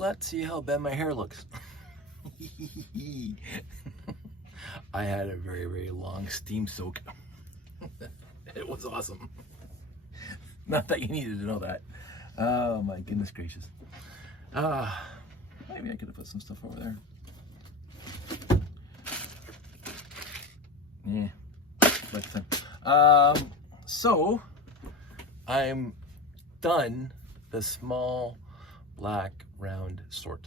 let's see how bad my hair looks. I had a very, very long steam soak. It was awesome. Not that you needed to know that. Oh my goodness gracious. Maybe I could have put some stuff over there. Yeah, like that. So I'm done the small black round sort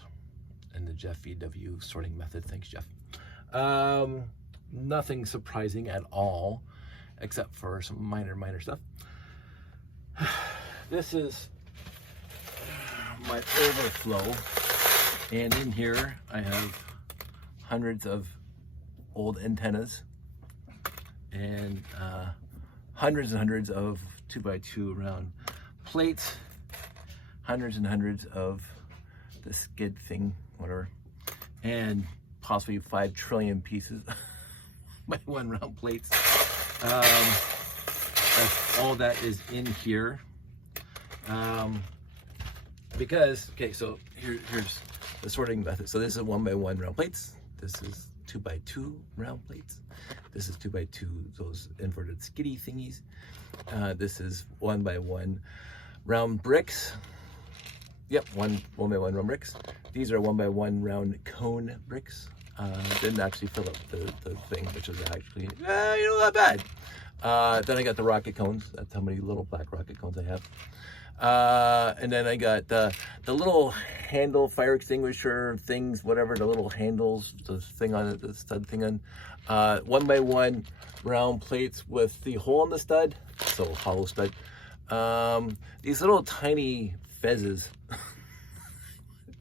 and the Jeff VW sorting method. Thanks, Jeff. Nothing surprising at all, except for some minor stuff. This is my overflow, and in here I have hundreds of old antennas and hundreds and hundreds of 2x2 round plates, hundreds and hundreds of the skid thing, whatever, and possibly 5 trillion pieces by 1 round plates. That's all that is in here. Because, okay, so here's the sorting method. So this is 1x1 round plates. This is 2x2 round plates. This is 2x2, those inverted skiddy thingies. This is 1x1 round bricks. Yep, 1x1 round bricks. These are 1x1 round cone bricks. Didn't actually fill up the thing, which was actually, not bad. Then I got the rocket cones. That's how many little black rocket cones I have. And then I got the little handle fire extinguisher things, whatever, the little handles, the thing on it, the stud thing on. 1x1 round plates with the hole in the stud, so hollow stud. These little tiny fezzes,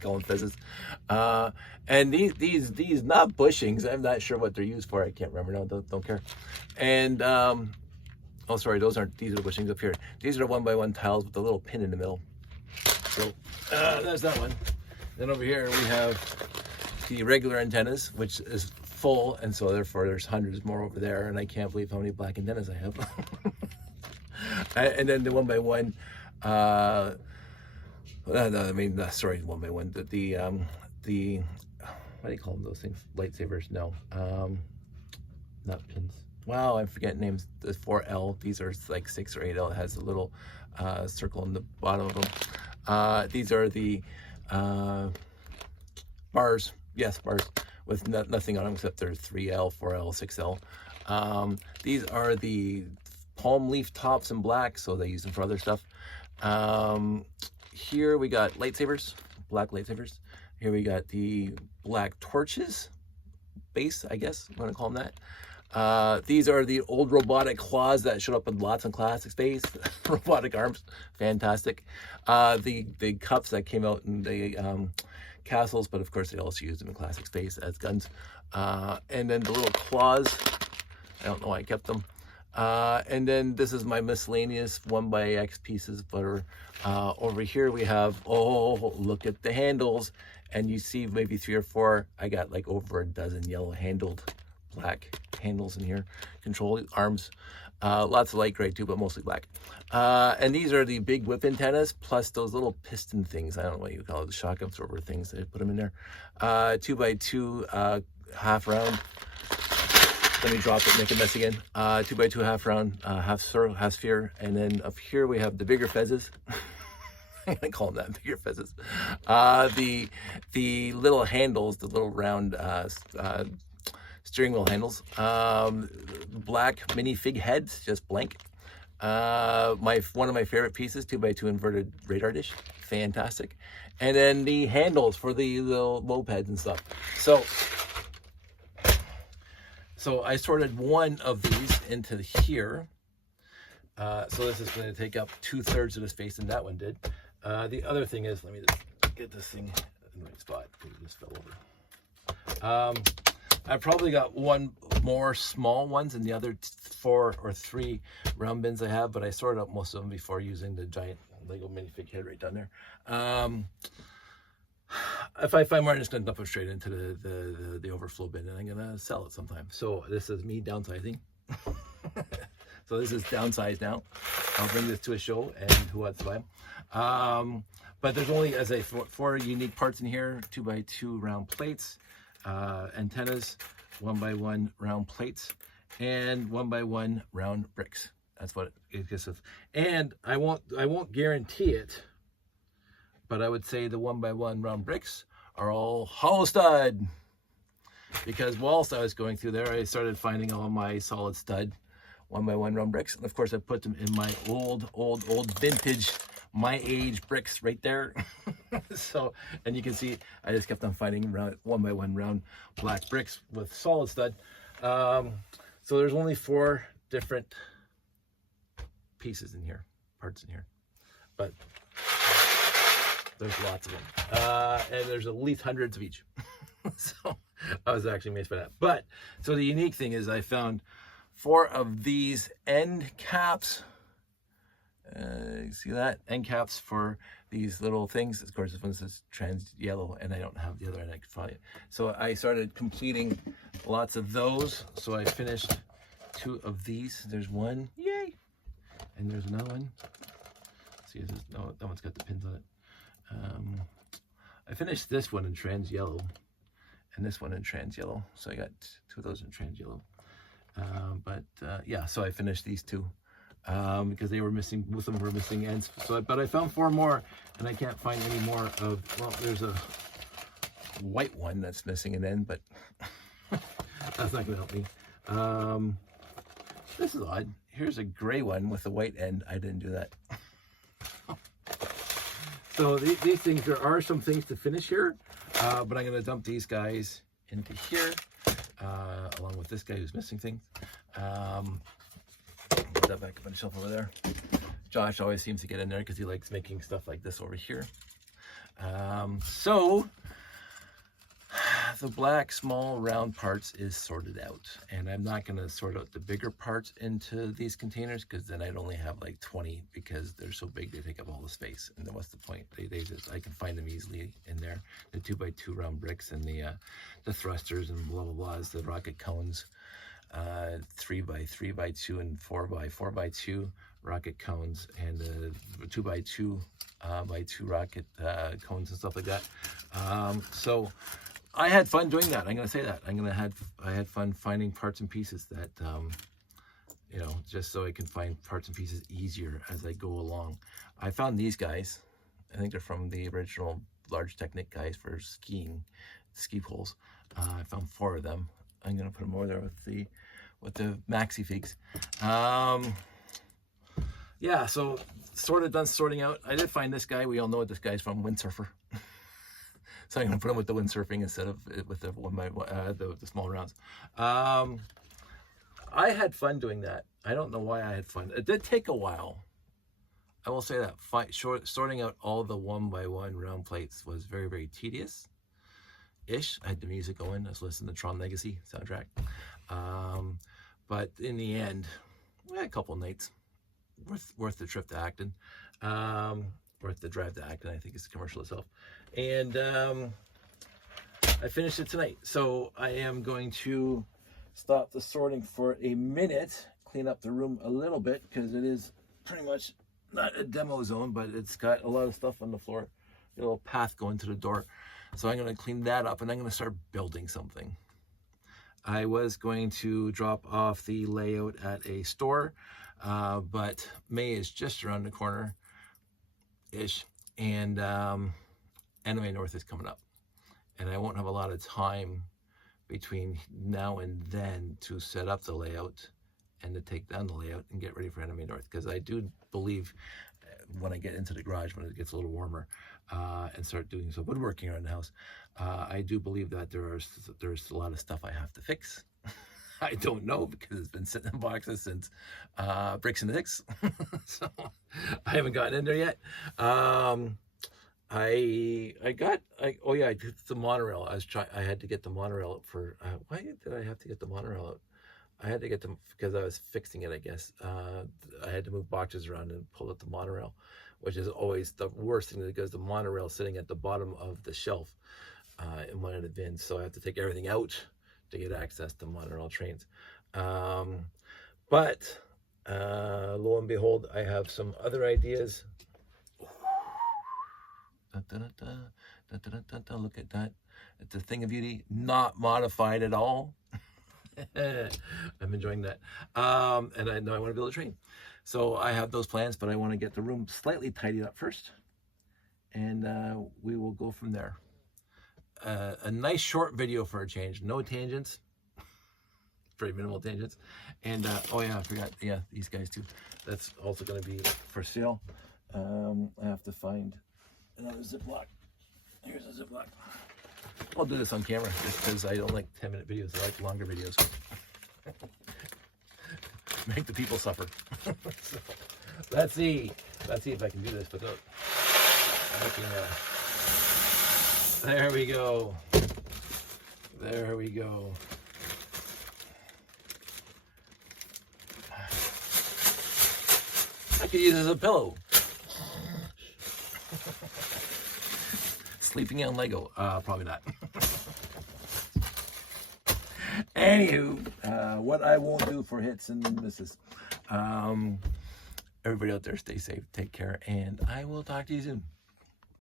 call them fezzes. And these not bushings, I'm not sure what they're used for. I can't remember now, don't care. And oh, sorry, these are the bushings up here. These are 1x1 tiles with a little pin in the middle. So there's that one. Then over here we have the regular antennas, which is full, and so therefore there's hundreds more over there, and I can't believe how many black antennas I have. And then the 1x1, sorry, 1x1, the what do you call them, those things? Lightsabers? No, not pins. Wow, I forget names. The 4L, these are like 6 or 8L. It has a little circle in the bottom of them. These are the bars. Yes, bars with nothing on them except they're 3L, 4L, 6L. These are the palm leaf tops in black, so they use them for other stuff. Here we got lightsabers, black lightsabers. Here we got the black torches, base, I guess I'm gonna call them that. These are the old robotic claws that showed up in lots of classic space. Robotic arms, fantastic. The cups that came out in the castles, but of course they also used them in classic space as guns. And then the little claws, I don't know why I kept them. And then this is my miscellaneous 1x pieces, whatever. Over here we have, oh, look at the handles. And you see maybe 3 or 4, I got like over a dozen yellow handled black handles in here. Control arms, lots of light gray too, but mostly black. And these are the big whip antennas, plus those little piston things. I don't know what you call it, the shock absorber things. I put them in there. 2x2 half round. Let me drop it, make a mess again. 2x2 half round, half sphere. And then up here we have the bigger fezzes. I'm gonna call them that, bigger fezzes. The little handles, the little round steering wheel handles. Black minifig heads, just blank. One of my favorite pieces, 2x2 inverted radar dish, fantastic. And then the handles for the little mopeds and stuff. So I sorted one of these into here. So this is going to take up 2/3 of the space than that one did. The other thing is, let me just get this thing in the right spot because it just fell over. I probably got one more small ones in the other 4 or 3 round bins I have, but I sorted out most of them before using the giant Lego minifig head right down there. If I find more, I'm just going to dump it straight into the overflow bin, and I'm going to sell it sometime. So this is me downsizing. So this is downsized now. I'll bring this to a show, and who wants to buy them? but there's only, as I thought, 4 unique parts in here: 2x2 round plates, antennas, 1x1 round plates, and 1x1 round bricks. That's what it consists of. And I won't guarantee it, but I would say the 1x1 round bricks are all hollow stud, because whilst I was going through there, I started finding all my solid stud 1x1 round bricks, and of course I put them in my old vintage, my age bricks right there. So, and you can see I just kept on finding 1x1 round black bricks with solid stud. So there's only 4 different pieces in here, parts in here, but there's lots of them, and there's at least hundreds of each. So I was actually amazed by that. But so the unique thing is I found 4 of these end caps. You see that? End caps for these little things. Of course, this one says trans yellow, and I don't have the other end. I could find it. So I started completing lots of those. So I finished 2 of these. There's one, yay! And there's another one. See, no, that one's got the pins on it. I finished this one in trans yellow, and this one in trans yellow. So I got 2 of those in trans yellow. Yeah, so I finished these 2 because they were missing, most of them were missing ends. So, but I found 4 more, and I can't find any more of. Well, there's a white one that's missing an end, but that's not going to help me. This is odd. Here's a gray one with a white end. I didn't do that. So these things, there are some things to finish here, but I'm going to dump these guys into here, along with this guy who's missing things. Put that back up on the shelf over there. Josh always seems to get in there because he likes making stuff like this over here. So the black small round parts is sorted out, and I'm not going to sort out the bigger parts into these containers, because then I'd only have like 20, because they're so big they take up all the space, and then what's the point? I can find them easily in there. The 2x2 round bricks and the thrusters and blah blah blah, the rocket cones, 3x3x2 and 4x4x2 rocket cones, and the 2x2 by 2 rocket cones and stuff like that. So I had fun doing that. I'm going to say that. I had fun finding parts and pieces that, you know, just so I can find parts and pieces easier as I go along. I found these guys. I think they're from the original Large Technic guys for skiing, ski poles. I found 4 of them. I'm going to put them over there with the maxi figs. Yeah, so sort of done sorting out. I did find this guy. We all know what this guy's from, windsurfer. So I'm going to put him with the windsurfing instead of with the the small rounds. I had fun doing that. I don't know why I had fun. It did take a while. I will say that sorting out all the 1x1 round plates was very, very tedious-ish. I had the music going. I was listening to Tron Legacy soundtrack. But in the end, a couple nights worth the trip to Acton. Worth the drive to Acton, I think it's the commercial itself. And I finished it tonight. So I am going to stop the sorting for a minute, clean up the room a little bit, because it is pretty much not a demo zone, but it's got a lot of stuff on the floor, a little path going to the door. So I'm going to clean that up, and I'm going to start building something. I was going to drop off the layout at a store, but May is just around the corner ish, and Anime North is coming up, and I won't have a lot of time between now and then to set up the layout and to take down the layout and get ready for Anime North, because I do believe when I get into the garage, when it gets a little warmer, and start doing some woodworking around the house, I do believe that there's a lot of stuff I have to fix. I don't know, because it's been sitting in boxes since Bricks and Nicks. So I haven't gotten in there yet. Oh yeah, I did the monorail. I had to get the monorail out for, why did I have to get the monorail out? I had to get them because I was fixing it, I guess. I had to move boxes around and pull out the monorail, which is always the worst thing, because the monorail sitting at the bottom of the shelf in one of the bins. So I have to take everything out to get access to monorail trains. But lo and behold, I have some other ideas. Look at that. It's a thing of beauty, not modified at all. I'm enjoying that. And I know I want to build a train. So I have those plans, but I want to get the room slightly tidied up first. And we will go from there. A nice short video for a change. No tangents. Very minimal tangents. And oh yeah, I forgot. Yeah, these guys too. That's also going to be for sale. I have to find another Ziploc. Here's a Ziploc. I'll do this on camera just because I don't like 10-minute videos. I like longer videos. Make the people suffer. So, let's see if I can do this without making a... There we go. There we go. I could use it as a pillow. Sleeping on Lego. Probably not. Anywho, what I won't do for hits and misses. Everybody out there, stay safe, take care, and I will talk to you soon.